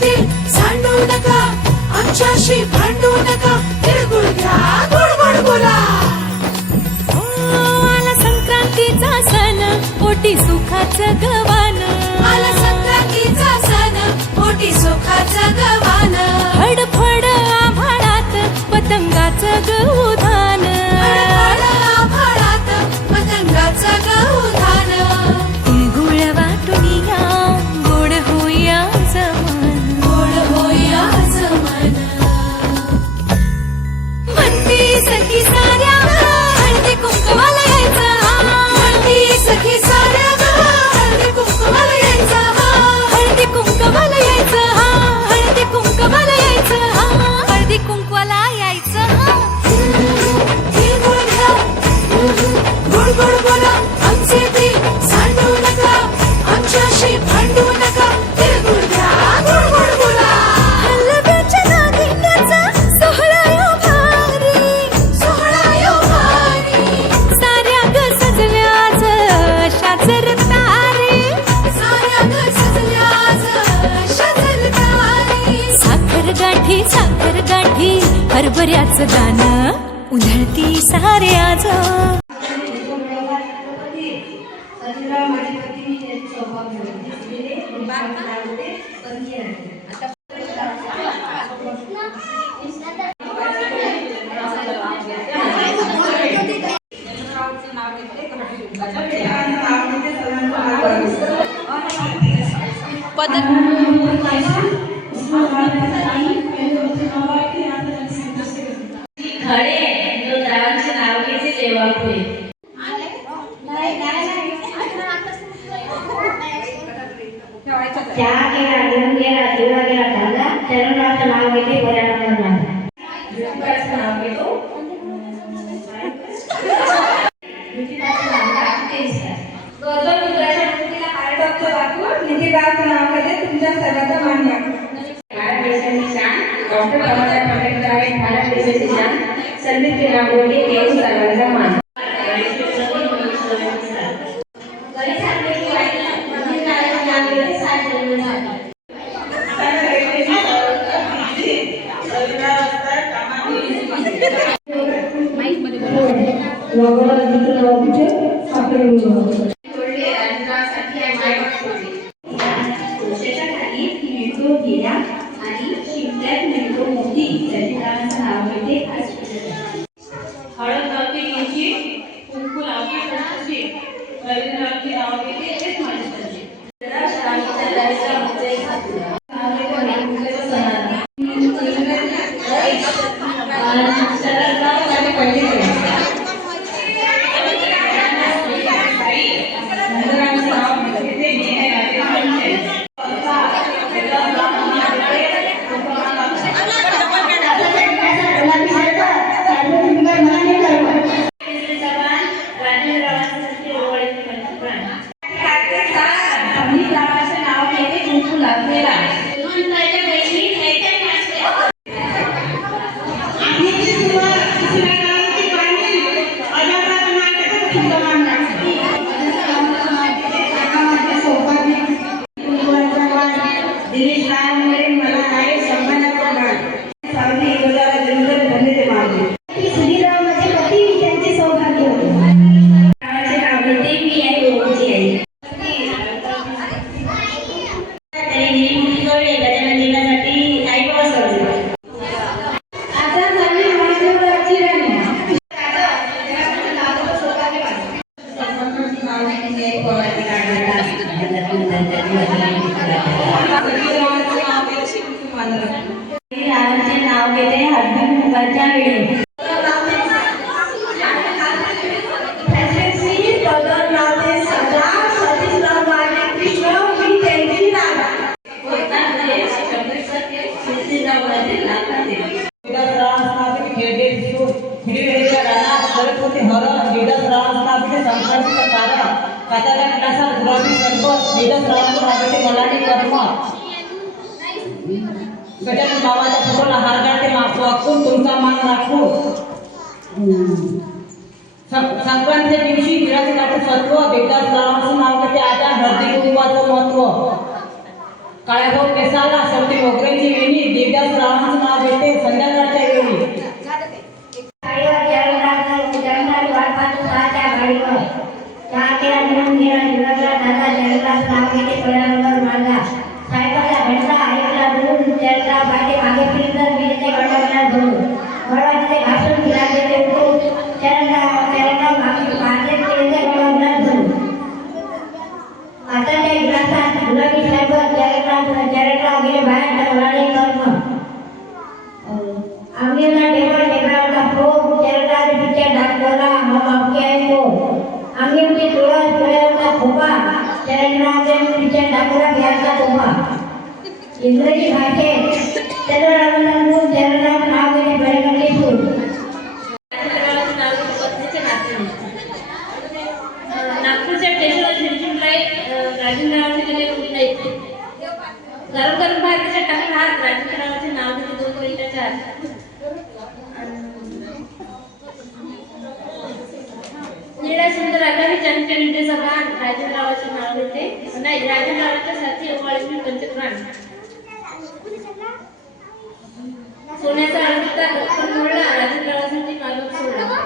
तेल सांडू नका, आमच्याशी भांडू नका, तिळगुळ घ्या, गोड गोड बोला. आला संक्रांतीचा सण, पोटी सुखाचं गवान. आला संक्रांतीचा सण, पोटी सुखाचं गवान. फडफड आभाळात पतंगाचं गौधान. फडफड आभाळात पतंगाचं गौधान. तिळगुळ वाटून या, गोड होया जमान. गोड होया जमान. म्हणती सखी साऱ्या हळदी कुंकवाला यायचं. म्हणती सखी साऱ्या हळदी कुंकवाला यायचं. हळदी कुंकवाला यायचं. हळदी कुंकवाला यायचं. हळदी कुंकवाला यायचं. तिळगुळ घ्या, गोड गोड बोला, आमचे तेल सांडू नका, आमच्याशी भांडू नका, तिळगुळ घ्या, गोड गोड बोला. हलव्याच्या नागिण्याचा सोहळा यो भारी. सोहळा यो भारी. साऱ्या ग सजल्याच शाजर तारे. साऱ्या ग सजल्याच शाजर तारे. साखर गाठी हरभऱ्याचं दाणं उधळती साऱ्याच. खडे जो देवाचे नाव घेते तेव्हा पुढे चहा केला, घेऊन गेला, चिवडा गेला, खाल्ला, शरणरावाचं नाव घेते, पर्यावरण नाव ज्योतिबाचं नाव घेतो. ज्योतिबाचं नाव टाकतेच काय. गौतम बुद्धाच्या मूर्तीला पाय टाकतो दाखवून ज्योतिबाचं नाव घेते, तुमच्या सर्वांचा मान राखतो. भारत देशाची शान, डॉक्टर बाबासाहेब आंबेडकर आहेत. भारत देशाची शान, संविधान रांगोळी घेऊन सर्वांचा मान. हळद लावते घ्यायची, कुंकू लावते कशाची, रवींद्रनाथची नाव घेते, तेच माझी संजी. नाव घेते हळदी कुंकवाच्या वेळी. गजानन बाबाच्या फोटोला हार घालते, वाकून तुमचा मान राखू. संक्रांतीच्या दिवशी विराजनाचं सत्व, बेदास रावाचं नाव घेते, आता हळदी कुंकवाचं महत्व. काळ्या भाऊ केसाला शेवटी मोगऱ्याची वेणी दिग्गज रावांचं नाव घेते संध्याकाळच्या वेळी गाडीवर जगणारी वाट पाहतो त्या गाडीवर चहाच्या मिळून गेला जीवाला दादा जगला नाव घेते पहिल्यांवर माझा सायकलला घंटा ऐकला दूर चलता बाटे मागे फिरत विजेचे गडगडला धरून गडवाचे घासून फिरा देते उठून चरणा मागे मागे फिरते गडगडला धरून आता त्या गिलासात गुलाबी सायकल चरणा गेले बाहेर वळाले कर्म आंगेला टेबल टेबलावरचा फ्लोर चरणारे पिक्चर दाखवला मापके आहे तो आंगेची तुळस तुळ्यावरचा खोपा चरणाचे पिक्चर दाखवला घ्यायचा तोफा इंग्रजी भाषेत चरणावरून चरणावर नाव घेणे बळीकडे सूर नागपूरच्या स्टेशनवर झिरझिरला राजेंद्ररावांचे गेले उडी नाही गरम गरम भाताच्या टाकून हात राजेंद्ररावांचे नाव घेते 2 मिनिटाच्या आत निळ्या सुंदर आगामी चंद्रचंद्र सभान राजेंद्ररावांचे नाव घेते नाही राजेंद्ररावांच्या साथी ओवाळी पंचक्रांत सोन्याचा अंगठा डॉक्टर मोडला राजेंद्ररावांसाठी मालक सोडला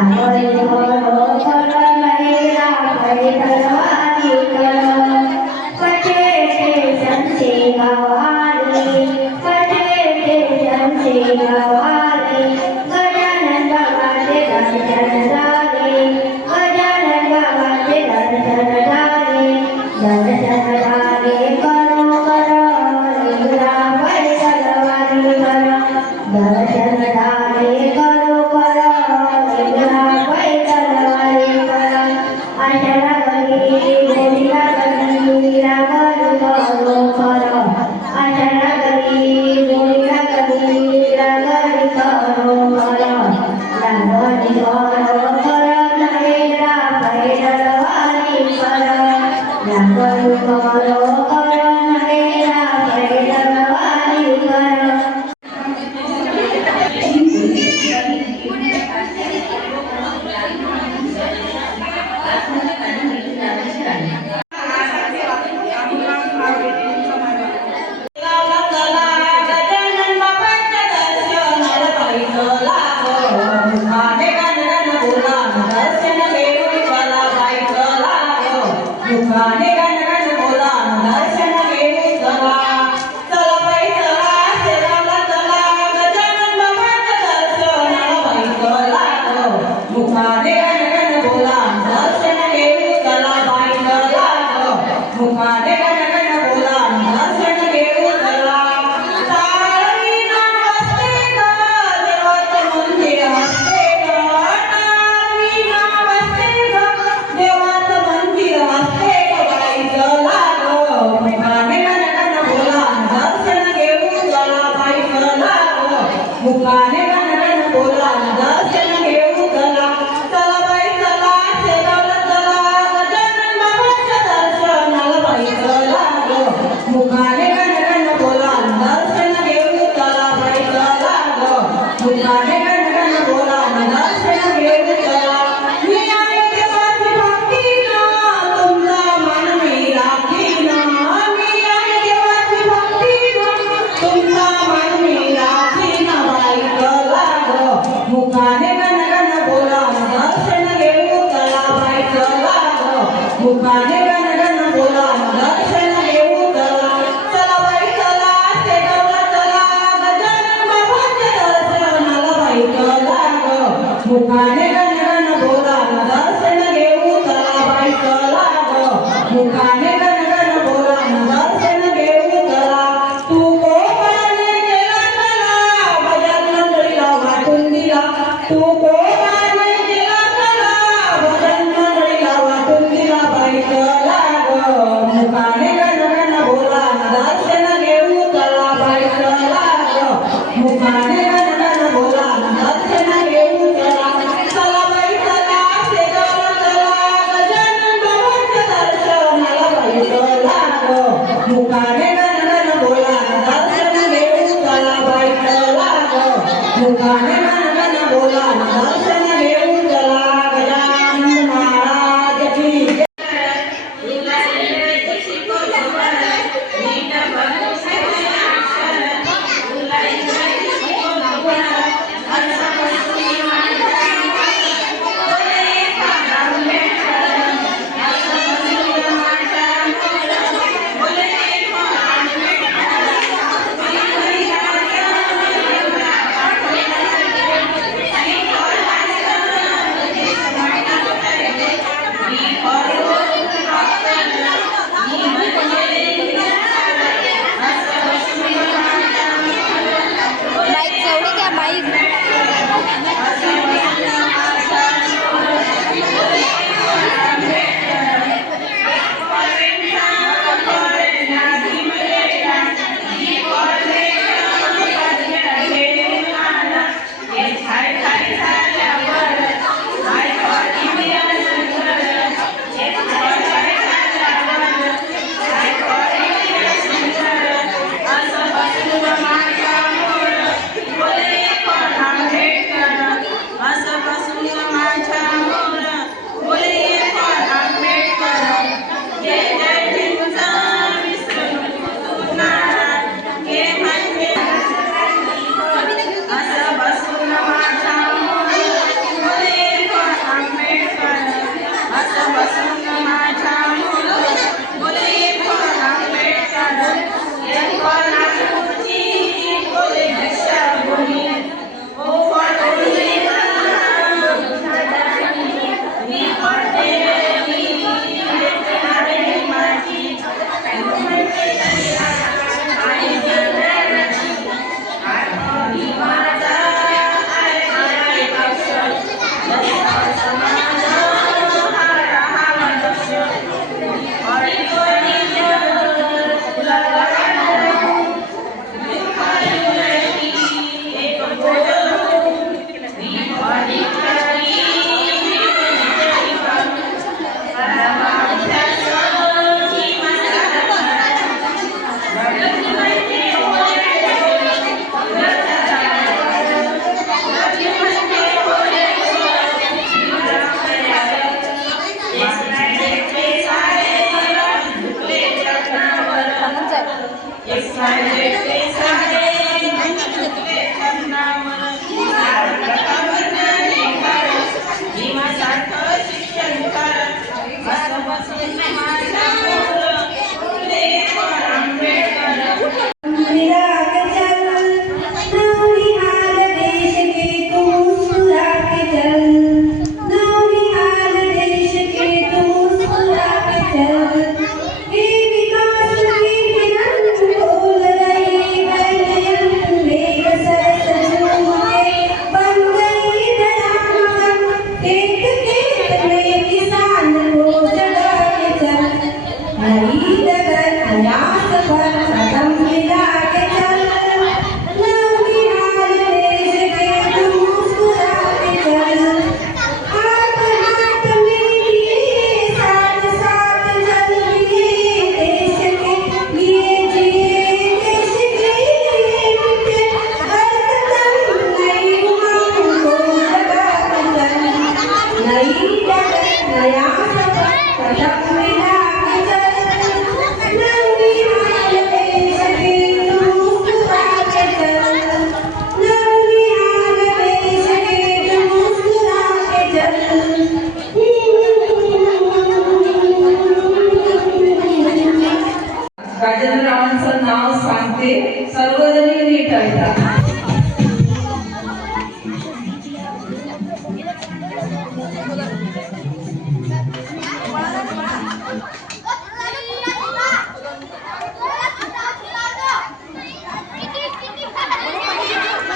Hi.